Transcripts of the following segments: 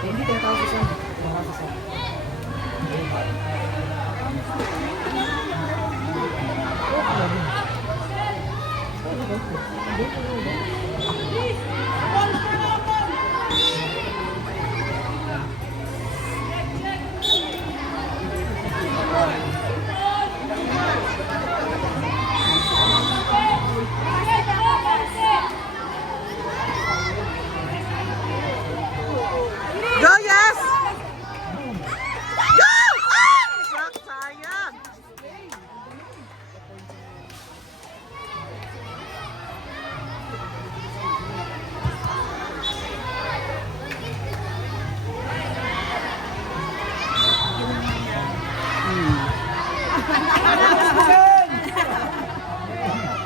Hindi, tinatawag ko siya. Tinatawag ko siya. Go, yes! Go! Ah! Sak, sayang!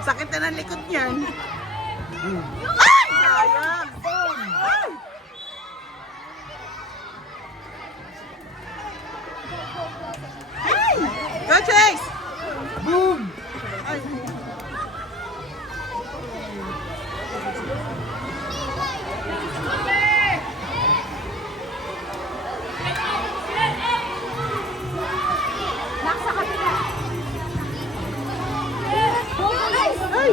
Sakit na ng likod niyan. Ay! Sayang! Ay! Go, Chase! Boom! Ay. Ay!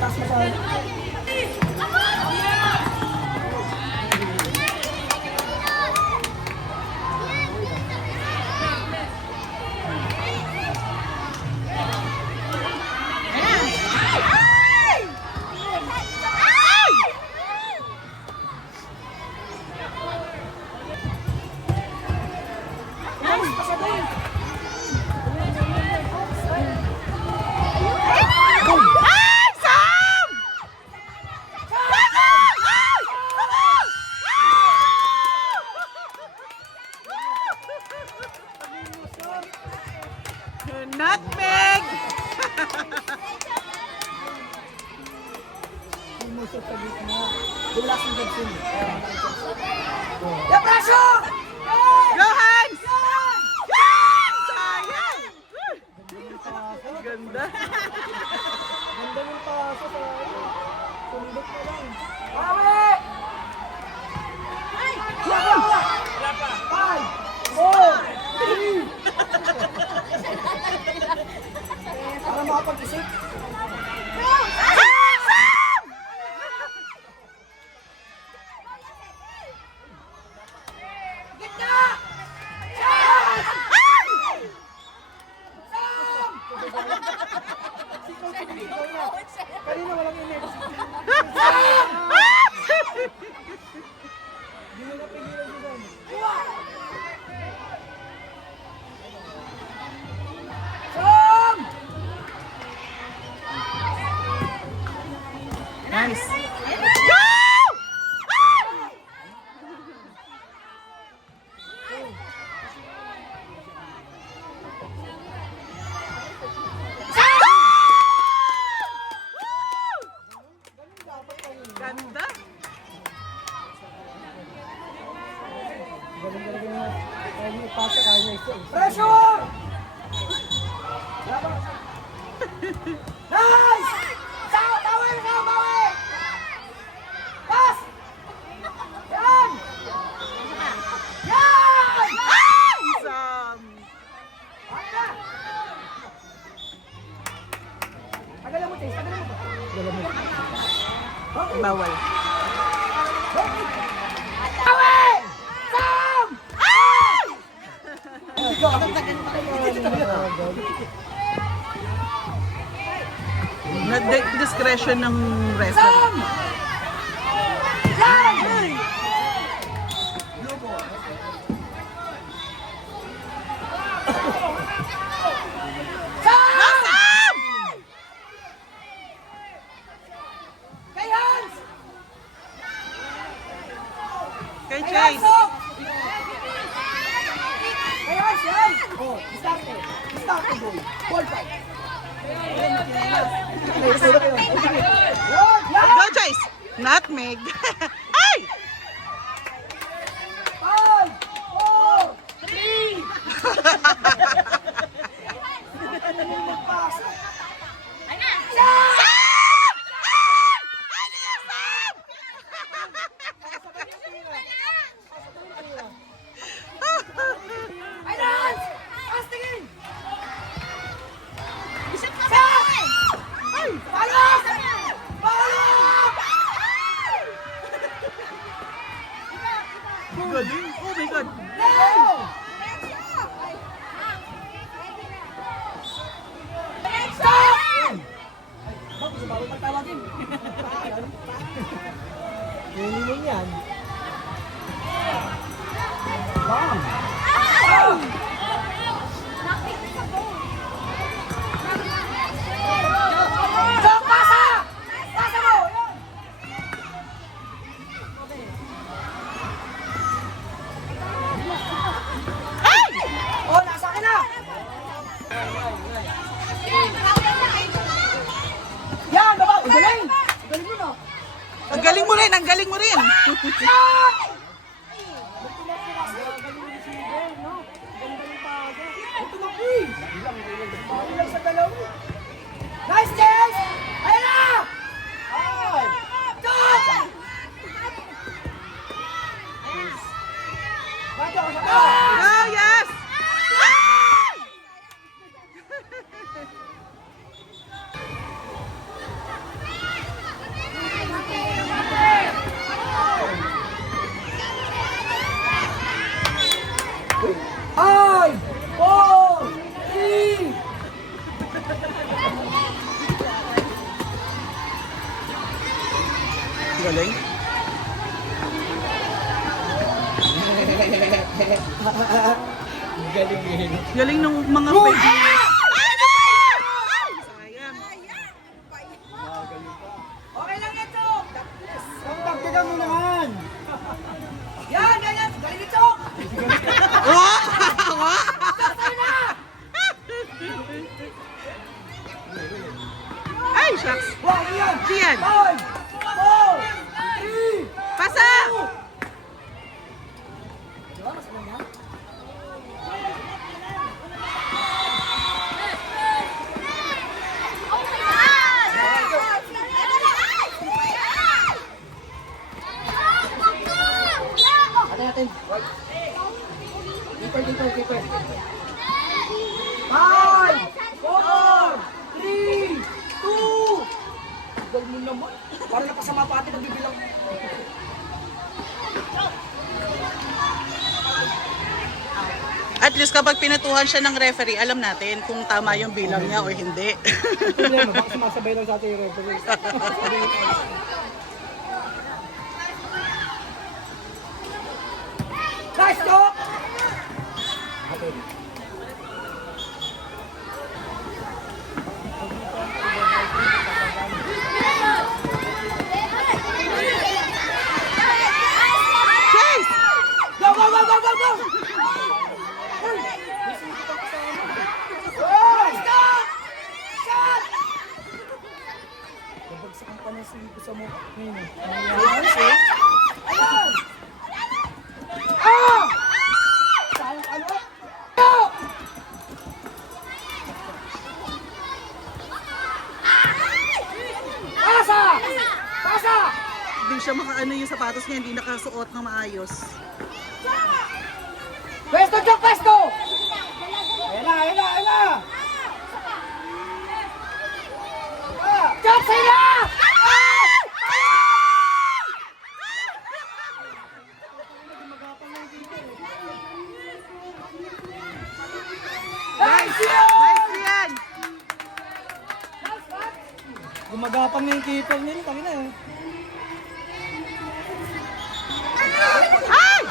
Taas mo sa... Ay! Sam! Nutmeg! Imusok sa gitna. Wala siyang gagsin. Depresyo! Go, Hans! Yan! Sayang! Ganda. Ganda yung paso sa... Sundot na lang. Bawi! Wala pa. 5, 4, 3. Para makapag-isip. Kanina walang energy. Hindi mo napigilan yun doon. Sam! Nice. Go! Ganda. Galing talaga nga. Kaya niya ipasa, kaya niya isa. Pressure! Nice! Bawi! Bawi! Pass! Yan! Yan! Ay! Sam! Handa! Tagalan mo, Chase. Tagalan mo. Tagalan mo. Bawal. Bawi! Sam! Ay! Na-discretion ng referee. Sam! Yan! Sam! Kay Hans! Kay Kay Chase. Hans! Kay Hans, yan! Oh, start eh. Start eh, boy. Ball fight. Yan! Go, Chase! Nutmeg. Ay! 5, 4, 3. Ano yung magpasa? Finance! Pastingin! Ay! Balok! Balok! Good. Oh my God. Go! Stop! Bakit sa bawal magtawagin? Nililing yan. Bang! Stop! Pasa! Pasa mo! Yun! Oh, nasa akin na! Yan, baba! Ang galing! Ang galing mo na! Ang galing mo rin, ang galing mo rin. Nice, Jess! Ayan na! Ay! Stop! Bato ako sa Oh, yes! Five, 4, 3. Galing. Galing yun. Galing ng mga baby. Sayang. Okay lang ito! Ang taktikan mo naman! Yan, ganyan! Galing ito! Ay, shucks. Wow, yan! Diyan. 5, 4, 3. Pasa! Atin. Keeper. 5, 4, 3, 2. Gal mo naman. Para napasama pa atin ang bibilang. At least kapag pinatuhan siya ng referee, alam natin kung tama yung bilang niya o hindi. Problema, baka sumasabay lang sa ating referee. Nice talk! Chase! Go! Hey! Stop! Shot! Babagsakan pa na si sa mo. Ayan! Ah! Sayang ano? Go! Pasa! Hindi siya makaano yung sapatos niya, hindi nakasuot ng maayos. Pwesto, Chok! Pwesto! Ayan na! Chok, sa'yo na! Nice! Nice yan! Gumagapang na yung keeper niya. Tangin na eh. Ay!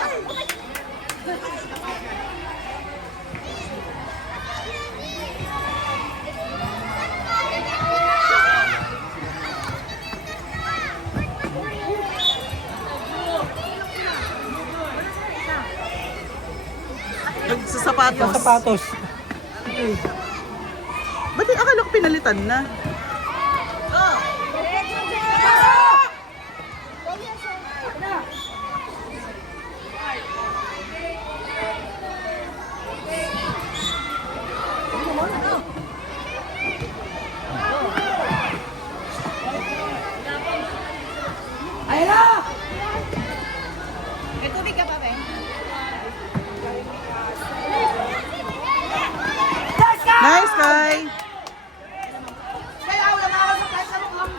Sa sapatos. Sa sapatos. Ba't yung akala ko pinalitan na? Ayan na! May tubig ka pa, Ben? Let's go! Nice, Kai! Kaya wala na ako sa kahit sa mukhang.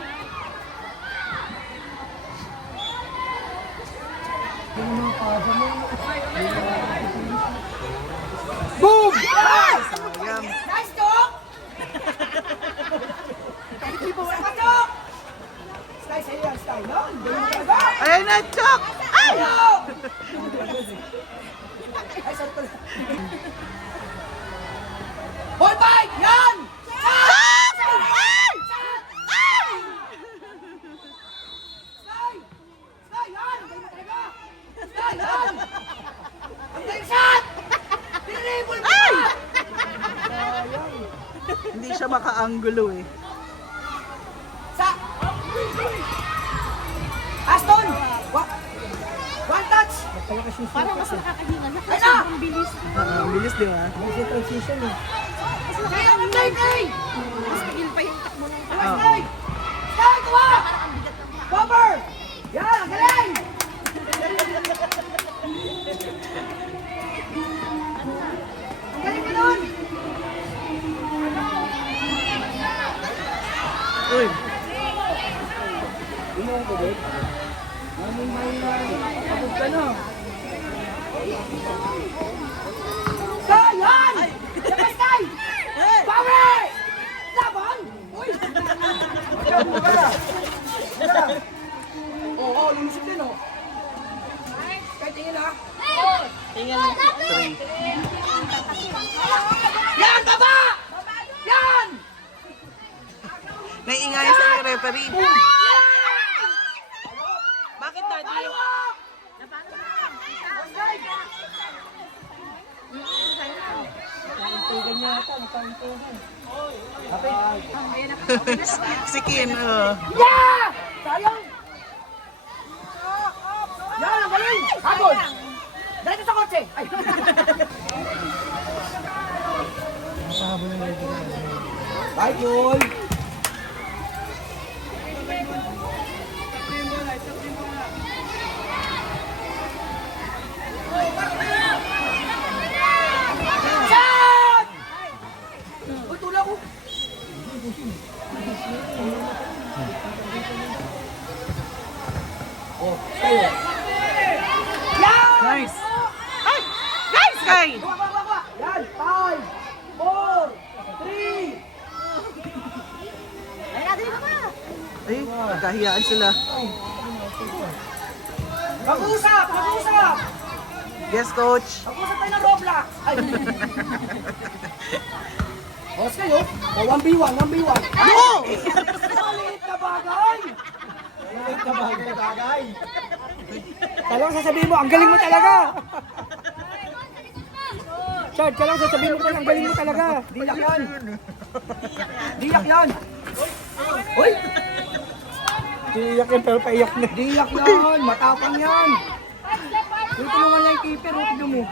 Boom! Nice! Sayang. Nice, Dok! Pasok! Sky, sa'yo yan, Sky. No? Galing talaga. Ayan na, Chok! Ay! Ano? Ay, sorry pala. Ball fight! Yan! Chok! Ay! Ay! Sky! Sky, yan! Ang galing mo talaga! Sky, yan! Ang galing shot! Tinribble mo Ay! pa! Hindi siya maka-angulo eh. Sa... Aston! One touch! Parang mas nakakahinga na Ay kasi na! ang bilis. Ang bilis, di ba? Kasi transition eh. Sky, ang galing, Sky! Mas pigil pa yung takbo ng tao. Sky! Sky, kuha! Cover! Yan, ang galing! Ang galing mo nun! Uy! Pagod ka na. Sky, yan! Labas, Sky! Power! Laban! Uy! Oo, lulusot din, oh. Sky, tingin, ha? Three. Yan, baba! Yan! Naiingayan sa referee. Bakit daddy? Tayo, ah! Sky! Kaintugan niya ata. Kaintugan. Si Kin, oh. Yeah! Sayang! Yan, ang galing! Habol! Diretso sa kotse! Ay! Bye, Paul! Shot! Uy, tula ko! Oh, tayo. Yan! Nice! Ay! Nice, Kai! Buka, buka, buka! Yan! 5, 4, 3. Ay, natin pa. Ay, nagkahiyaan sila. Mag-usap! Mag-usap! Yes, coach. Mag-usap tayo ng Roblox! Ay! Boss kayo? O, 1v1, 1v1. No! Maliit na bagay! Maliit na bagay. Talagang sasabihin mo, ang galing mo talaga. Chad, ka lang sasabihin mo pa, ang galing mo talaga. Diyak yan! Diyak yan! Uy! Iyak yan, pero paiyak na. Diyak yan! Matapang yan! Tulungan lang yung keeper, tignan mo.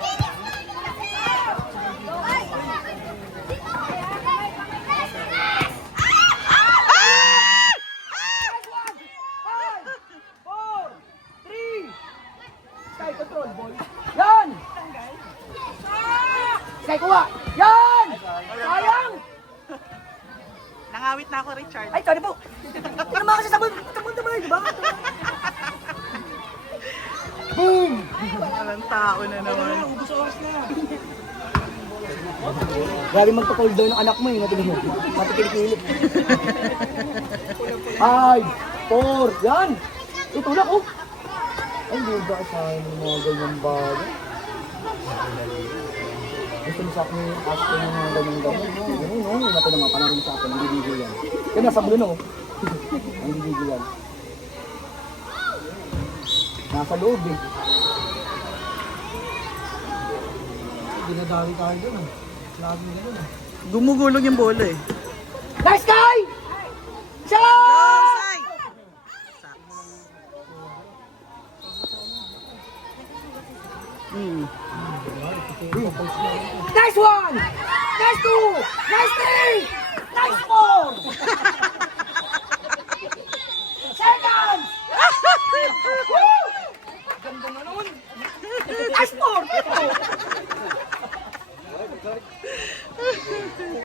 Sky, control, boy. Yan! Sky, kuha! Yan! Sayang! Nangawit na ako, Richard. Ay, sorry po. Hindi naman kasi sabon naman, di ba? Boom! Walang tao na naman. Ubus oras na. Grabe magpa-cool down ng anak mo eh, natin mo. Matikilikilip. 5, 4, yan! Itulak oh! Ay, hindi ba sa mga ganyan bagay? Gusto mo sa akin yung ask ng mga ganyan-ganyan. Ganun, no? Yung natin naman, panarin sa akin, nagibigil yan. Kaya nasa blue, no? Nagibigil yan. Nasa loob eh. Dinadali tayo dun. Lagi na dun. Gumugulong yung bola eh. Nice guy! Shot! Sai! Nice one! Nice two! Nice three! Nice four! Seconds! tayo.